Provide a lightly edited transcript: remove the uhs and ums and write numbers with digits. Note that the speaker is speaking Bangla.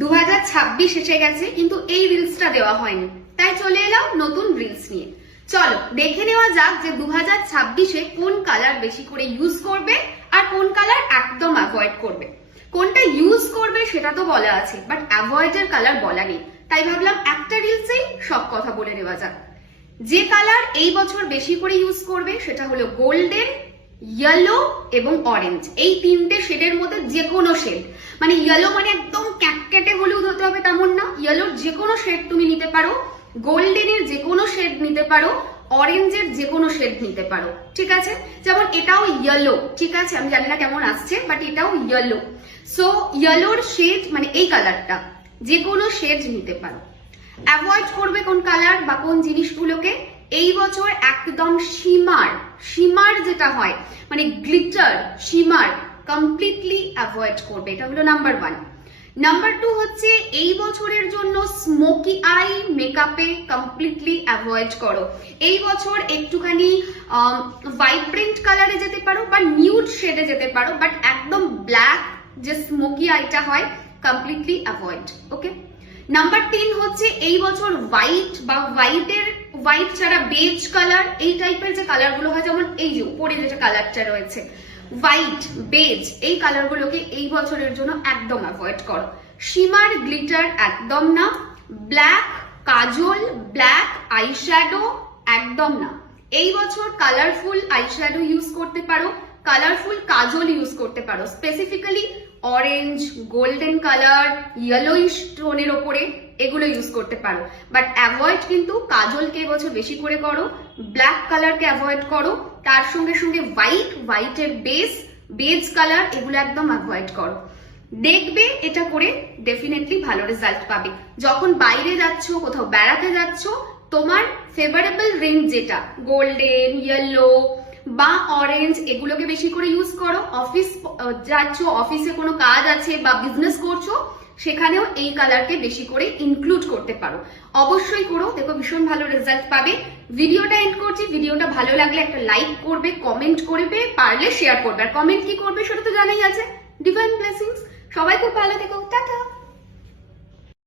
2026 এসে গেছে কিন্তু এই রিলসটা দেওয়া হয়নি, তাই চলে এলাম নতুন রিলস নিয়ে। চলো দেখে নেওয়া যাক যে 2026-এ কোন কালার বেশি করে ইউজ করবে আর কোন কালার একদম অ্যাভয়েড করবে। কোনটা ইউজ করবে সেটা তো বলা আছে, বাট অ্যাভয়েডের কালার বলা নেই, তাই ভাবলাম একটা রিলসেই সব কথা বলে নেওয়া যাক। যে কালার এই বছর বেশি করে ইউজ করবে সেটা হলো গোল্ডেন, ইয়েলো এবং অরেঞ্জ। এই তিনটে শেডের মধ্যে যে কোনো শেড, মানে ইয়েলো মানে একদম ক্যাটক্যাটে হলুদ হতে হবে তেমন না, ইয়েলোর যে কোনো শেড তুমি নিতে পারো, গোল্ডেনের যে কোনো শেড নিতে পারো, অরেঞ্জের যে কোনো শেড নিতে পারো, ঠিক আছে। যেমন এটাও ইয়েলো, ঠিক আছে, আমি জানি না কেমন আসছে, বাট এটাও ইয়েলো। সো ইয়েলোর শেড মানে এই কালারটা যে কোনো শেড নিতে পারো। অ্যাভয়েড করবে কোন কালার বা কোন জিনিসগুলোকে এই বছর একদম শিমার যেটা হয় মানে গ্লিটার শিমার কমপ্লিটলি অ্যাভয়েড করবে, এটা হলো নাম্বার 1। নাম্বার 2 হচ্ছে এই বছরের জন্য স্মোকি আই মেকআপে কমপ্লিটলি অ্যাভয়েড করো। এই বছর একটুখানি ভাইব্রেন্ট কালারে যেতে পারো বা নিউড শেডে যেতে পারো, বাট একদম ব্ল্যাক যে স্মোকি আইটা হয় কমপ্লিটলি অ্যাভয়েড, ওকে। নাম্বার 3 হচ্ছে এই বছর হোয়াইট বা হোয়াইট ছাড়া বেজ কালার, এই টাইপের যে কালার গুলো হয়, যেমন এই যে উপরে যে কালারটা রয়েছে হোয়াইট বেজ, এই কালার গুলোকে এই বছরের জন্য একদম অ্যাভয়েড করো। শিমার গ্লিটার একদম না, ব্ল্যাক কাজল ব্ল্যাক আইশ্যাডো একদম না। এই বছর কালারফুল আইশ্যাডো ইউজ করতে পারো, কালারফুল কাজল ইউজ করতে পারো, specifically orange, golden colour, yellowish টোনের ওপরে এগুলো ইউজ করতে পারো, বাট অ্যাভয়েড কিন্তু কাজলকে এবছর বেশি করে করো, ব্ল্যাক কালারকে অ্যাভয়েড করো, তার সঙ্গে সঙ্গে হোয়াইটের বেজ কালার এগুলো একদম অ্যাভয়েড করো। দেখবে এটা করে ডেফিনেটলি ভালো রেজাল্ট পাবে। যখন বাইরে যাচ্ছ, কোথাও বেড়াতে যাচ্ছ, তোমার ফেভারেবল রেঞ্জ যেটা গোল্ডেন, ইয়েলো বা অরেঞ্জ এগুলোকে বেশি করে ইউজ করো। অফিস যাচ্ছ, অফিসে কোনো কাজ আছে বা বিজনেস করছো, সেখানেও এই কালারকে বেশি করে ইনক্লুড করতে পারো। অবশ্যই করো, দেখো ভীষণ ভালো রেজাল্ট পাবে। ভিডিওটা এন্ড করছি, ভিডিওটা ভালো লাগলে একটা লাইক করবে, কমেন্ট করবে, পারলে শেয়ার করবে। আর কমেন্ট কি করবে সেটা তো জানাই আছে। ডিভাইন ব্লেসিংস, সবাই খুব ভালো থেকো, টাটা।